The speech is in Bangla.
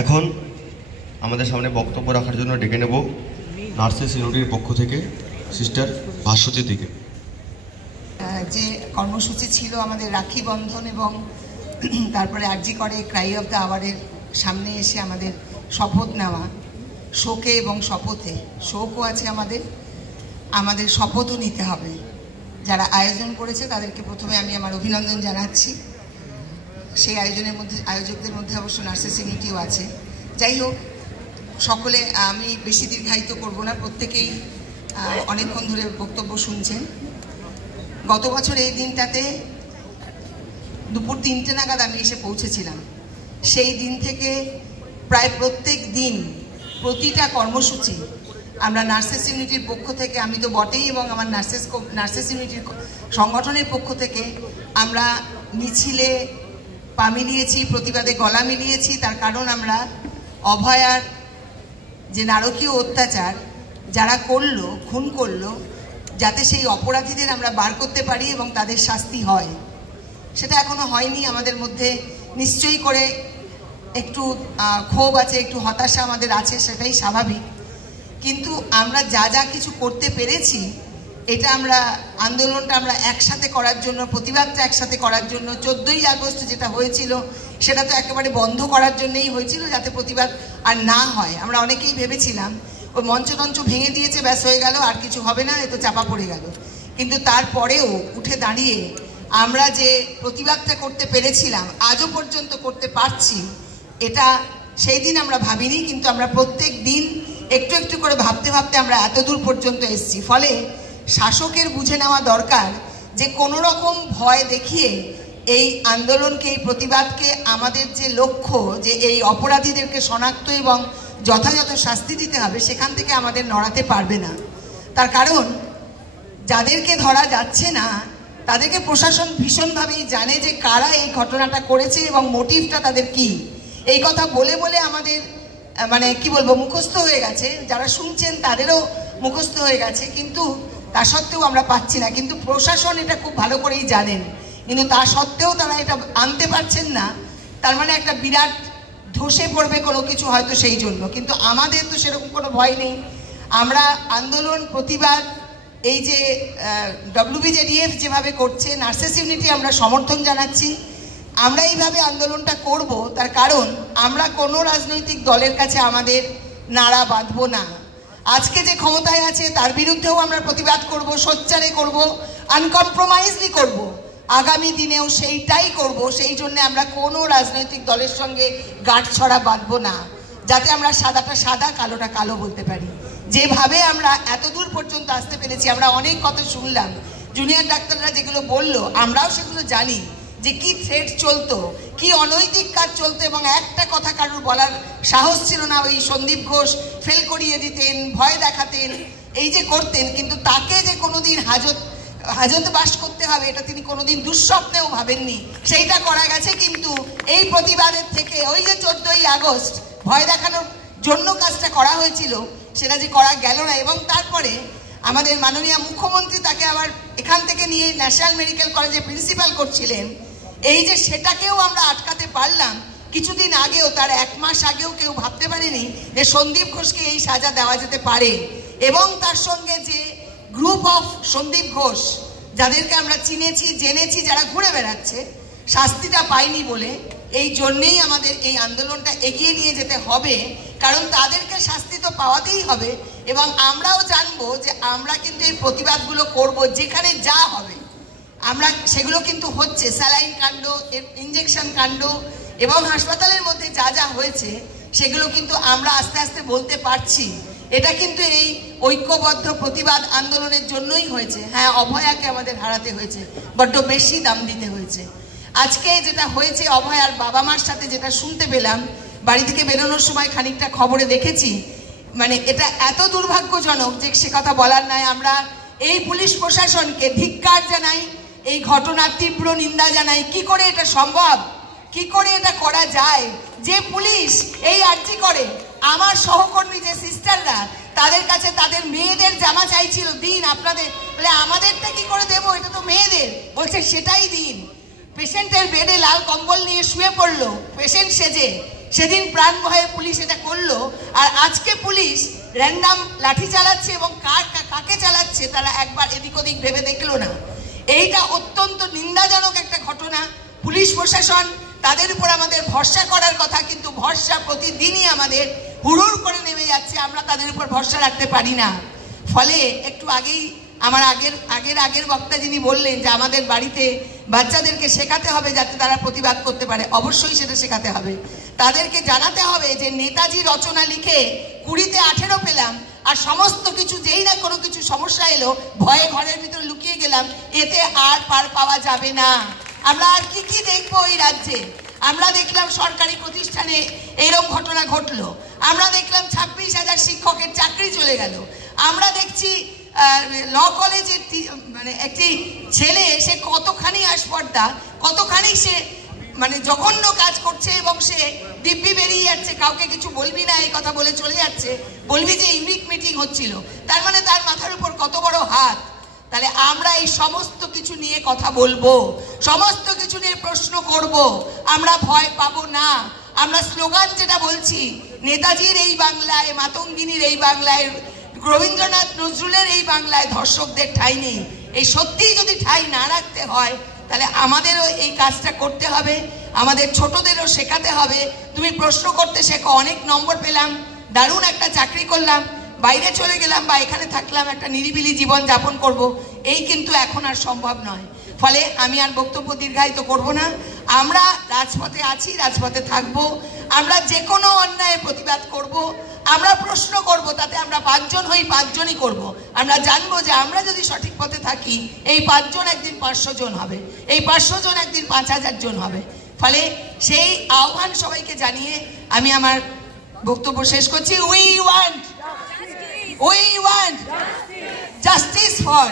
এখন আমাদের সামনে বক্তব্য রাখার জন্য ডেকে নেব নার্সেস ইউনিটির পক্ষ থেকে সিস্টার ভাস্বতী দিকে। যে কর্মসূচি ছিল আমাদের রাখি বন্ধন এবং তারপরে আরজি করে ক্রাই অফ দ্য আওয়ারের সামনে এসে আমাদের শপথ নেওয়া, শোকে এবং শপথে, শোকও আছে আমাদের শপথও নিতে হবে। যারা আয়োজন করেছে তাদেরকে প্রথমে আমি আমার অভিনন্দন জানাচ্ছি। সেই আয়োজকদের মধ্যে অবশ্য নার্সেস ইউনিটিও আছে। যাই হোক, সকলে, আমি বেশি দীর্ঘায়িত করব না, প্রত্যেকেই অনেকক্ষণ ধরে বক্তব্য শুনছেন। গত বছর এই দিনটাতে দুপুর 3টে নাগাদ আমি এসে পৌঁছেছিলাম। সেই দিন থেকে প্রায় প্রত্যেক দিন প্রতিটা কর্মসূচি আমরা নার্সেস ইউনিটির পক্ষ থেকে, আমি তো বটেই, এবং আমার নার্সেস ইউনিটির সংগঠনের পক্ষ থেকে আমরা মিছিলে পা মিলিয়েছি, প্রতিবাদে গলা মিলিয়েছি। তার কারণ আমরা অভয়ার যে নারকীয় অত্যাচার যারা করলো, খুন করলো, যাতে সেই অপরাধীদের আমরা বার করতে পারি এবং তাদের শাস্তি হয়। সেটা এখনো হয়নি। আমাদের মধ্যে নিশ্চয়ই করে একটু ক্ষোভ আছে, একটু হতাশা আমাদের আছে, সেটাই স্বাভাবিক। কিন্তু আমরা যা যা কিছু করতে পেরেছি, এটা আন্দোলনটা আমরা একসাথে করার জন্য, প্রতিবাদটা একসাথে করার জন্য, 14ই আগস্ট যেটা হয়েছিল সেটা তো একেবারে বন্ধ করার জন্যই হয়েছিল, যাতে প্রতিবাদ আর না হয়। আমরা অনেকেই ভেবেছিলাম ওই মঞ্চতঞ্চ ভেঙে দিয়েছে, ব্যাস হয়ে গেল, আর কিছু হবে না, এ তো চাপা পড়ে গেল। কিন্তু তারপরেও উঠে দাঁড়িয়ে আমরা যে প্রতিবাদটা করতে পেরেছিলাম, আজও পর্যন্ত করতে পারছি, এটা সেই দিন আমরা ভাবিনি। কিন্তু আমরা প্রত্যেক দিন একটু একটু করে ভাবতে ভাবতে আমরা এত দূর পর্যন্ত এসেছি। ফলে শাসকের বুঝে নেওয়া দরকার যে কোনো রকম ভয় দেখিয়ে এই আন্দোলনকে, এই প্রতিবাদকে, আমাদের যে লক্ষ্য যে এই অপরাধীদেরকে শনাক্ত এবং যথাযথ শাস্তি দিতে হবে, সেখান থেকে আমাদের নড়াতে পারবে না। তার কারণ যাদেরকে ধরা যাচ্ছে না তাদেরকে প্রশাসন ভীষণভাবেই জানে যে কারা এই ঘটনাটা করেছে এবং মোটিভটা তাদের কি। এই কথা বলে বলে আমাদের কি বলবো, মুখস্থ হয়ে গেছে। যারা শুনছেন তাদেরও মুখস্থ হয়ে গেছে, কিন্তু তা সত্ত্বেও আমরা পাচ্ছি না। কিন্তু প্রশাসন এটা খুব ভালো করেই জানেন, কিন্তু তা সত্ত্বেও তারা এটা আনতে পারছেন না। তার মানে একটা বিরাট ধসে পড়বে কোনো কিছু হয়তো সেই জন্য। কিন্তু আমাদের তো সেরকম কোনো ভয় নেই। আমরা আন্দোলন, প্রতিবাদ, এই যে WBJDF যেভাবে করছে, নার্সেস ইউনিটি আমরা সমর্থন জানাচ্ছি। আমরা এইভাবে আন্দোলনটা করব, তার কারণ আমরা কোনো রাজনৈতিক দলের কাছে আমাদের নাড়া বাঁধব না। আজকে যে ক্ষমতায় আছে তার বিরুদ্ধেও আমরা প্রতিবাদ করব, সোচ্চারে করব, আনকম্প্রোমাইজলি করব। আগামী দিনেও সেইটাই করব। সেই জন্য আমরা কোনো রাজনৈতিক দলের সঙ্গে গাঁটছড়া বাঁধব না, যাতে আমরা সাদাটা সাদা, কালোটা কালো বলতে পারি। যেভাবে আমরা এত দূর পর্যন্ত আসতে পেরেছি, আমরা অনেক কথা শুনলাম, জুনিয়র ডাক্তাররা যেগুলো বললো, আমরাও সেগুলো জানি যে কি থ্রেট চলতো, কি অনৈতিক কাজ চলতো, এবং একটা কথা কারোর বলার সাহস ছিল না। ওই সন্দীপ ঘোষ ফেল করিয়ে দিতেন, ভয় দেখাতেন, এই যে করতেন, কিন্তু তাকে যে কোনোদিন হাজতে বাস করতে হবে এটা তিনি কোনোদিন দুঃস্বপ্নেও ভাবেননি। সেইটা করা গেছে। কিন্তু এই প্রতিবাদের থেকে ওই যে 14ই আগস্ট ভয় দেখানোর জন্য কাজটা করা হয়েছিল, সেটা যে করা গেল না। এবং তারপরে আমাদের মাননীয় মুখ্যমন্ত্রী তাকে আবার এখান থেকে নিয়ে ন্যাশনাল মেডিকেল কলেজে প্রিন্সিপাল করছিলেন, এই যে সেটাকেও আমরা আটকাতে পারলাম। কিছুদিন আগেও, তার 1 মাস আগেও কেউ ভাবতে পারেনি যে সন্দীপ ঘোষকে এই সাজা দেওয়া যেতে পারে। এবং তার সঙ্গে যে গ্রুপ অফ সন্দীপ ঘোষ, যাদেরকে আমরা চিনেছি, জেনেছি, যারা ঘুরে বেড়াচ্ছে, শাস্তিটা পায়নি বলে, এই জন্যেই আমাদের এই আন্দোলনটা এগিয়ে নিয়ে যেতে হবে। কারণ তাদেরকে শাস্তি তো পাওয়াতেই হবে। এবং আমরাও জানবো যে আমরা কিন্তু এই প্রতিবাদগুলো করব, যেখানে যা হবে আমরা সেগুলো কিন্তু হচ্ছে। স্যালাইন কাণ্ড, ইঞ্জেকশন কাণ্ড এবং হাসপাতালের মধ্যে যা যা হয়েছে সেগুলো কিন্তু আমরা আস্তে আস্তে বলতে পারছি। এটা কিন্তু এই ঐক্যবদ্ধ প্রতিবাদ আন্দোলনের জন্যই হয়েছে। হ্যাঁ, অভয়াকে আমাদের হারাতে হয়েছে, বড্ড বেশি দাম দিতে হয়েছে। আজকে যেটা হয়েছে, অভয়ার বাবা মার সাথে যেটা শুনতে পেলাম, বাড়ি থেকে বেরোনোর সময় খানিকটা খবরে দেখেছি, এটা এত দুর্ভাগ্যজনক যে সে কথা বলার নাই। আমরা এই পুলিশ প্রশাসনকে ধিক্কার জানাই, এই ঘটনার তীব্র নিন্দা জানাই। কি করে এটা সম্ভব, কি করে এটা করা যায়? যে পুলিশ এই আর্জি করে, আমার সহকর্মী যে সিস্টাররা তাদের কাছে তাদের মেয়েদের জামা চাইছিল, দিন আপনাদের, বলে আমাদেরটা কি করে দেবো, এটা তো মেয়েদের, বলছে সেটাই দিন। পেশেন্টের বেডে লাল কম্বল নিয়ে শুয়ে পড়লো পেশেন্ট সেজে, সেদিন প্রাণ ভয়ে পুলিশ এটা করলো। আর আজকে পুলিশ র্যান্ডাম লাঠি চালাচ্ছে এবং কাকে চালাচ্ছে তারা একবার এদিক ওদিক ভেবে দেখলো না। এইটা অত্যন্ত নিন্দাজনক একটা ঘটনা। পুলিশ প্রশাসন, তাদের উপর আমাদের ভরসা করার কথা, কিন্তু ভরসা প্রতিদিনই আমাদের হুড়ুড় করে নেমে যাচ্ছে, আমরা তাদের উপর ভরসা রাখতে পারি না। ফলে একটু আগেই আমার আগের বক্তা যিনি বললেন যে আমাদের বাড়িতে বাচ্চাদেরকে শেখাতে হবে যাতে তারা প্রতিবাদ করতে পারে, অবশ্যই সেটা শেখাতে হবে। তাদেরকে জানাতে হবে যে নেতাজি রচনা লিখে 20তে 18 পেলাম, আর সমস্ত কিছু যেই না কোনো কিছু সমস্যা এলো ভয়ে ঘরের ভিতরে লুকিয়ে গেলাম, এতে আর পার পাওয়া যাবে না। আমরা আর কি দেখবো এই রাজ্যে? আমরা দেখলাম সরকারি প্রতিষ্ঠানে এইরকম ঘটনা ঘটলো, আমরা দেখলাম 26,000 শিক্ষকের চাকরি চলে গেল, আমরা দেখছি ল কলেজের মানে একটি ছেলে সে কতখানি আসপর্দা, কতখানি সে মানে জঘন্য কাজ করছে এবং সে দিব্যি বেরিয়ে যাচ্ছে, কাউকে কিছু বলবি না এই কথা বলে চলে যাচ্ছে, বলবি যে ইউনিট মিটিং হচ্ছিল, তার মানে তার মাথার উপর কত বড় হাত। তাহলে আমরা এই সমস্ত কিছু নিয়ে কথা বলবো, সমস্ত কিছু নিয়ে প্রশ্ন করব, আমরা ভয় পাবো না। আমরা স্লোগান যেটা বলছি, নেতাজির এই বাংলায়, মাতঙ্গিনীর এই বাংলায়, রবীন্দ্রনাথ নজরুলের এই বাংলায় ধর্ষকদের ঠাঁই নেই। এই সত্যিই যদি ঠাঁই না রাখতে হয় তাহলে আমাদেরও এই কাজটা করতে হবে, আমাদের ছোটদেরও শেখাতে হবে। তুমি প্রশ্ন করতে শেখো, অনেক নম্বর পেলাম, দারুণ একটা চাকরি করলাম, বাইরে চলে গেলাম বা এখানে থাকলাম, একটা নিরিবিলি জীবন যাপন করব, এই কিন্তু এখন আর সম্ভব নয়। ফলে আমি আর বক্তব্য দীর্ঘায়িত করব না। আমরা রাজপথে আছি, রাজপথে থাকব, আমরা যে কোনো অন্যায়ের প্রতিবাদ করব, আমরা প্রশ্ন করব, তাতে আমরা 5 জন হই, 5 জনই করব। আমরা জানবো যে আমরা যদি সঠিক পথে থাকি, এই 5 জন একদিন 500 জন হবে, এই 500 জন একদিন 5000 জন হবে। ফলে সেই আহ্বান সবাইকে জানিয়ে আমি আমার বক্তব্য শেষ করছি। We want justice for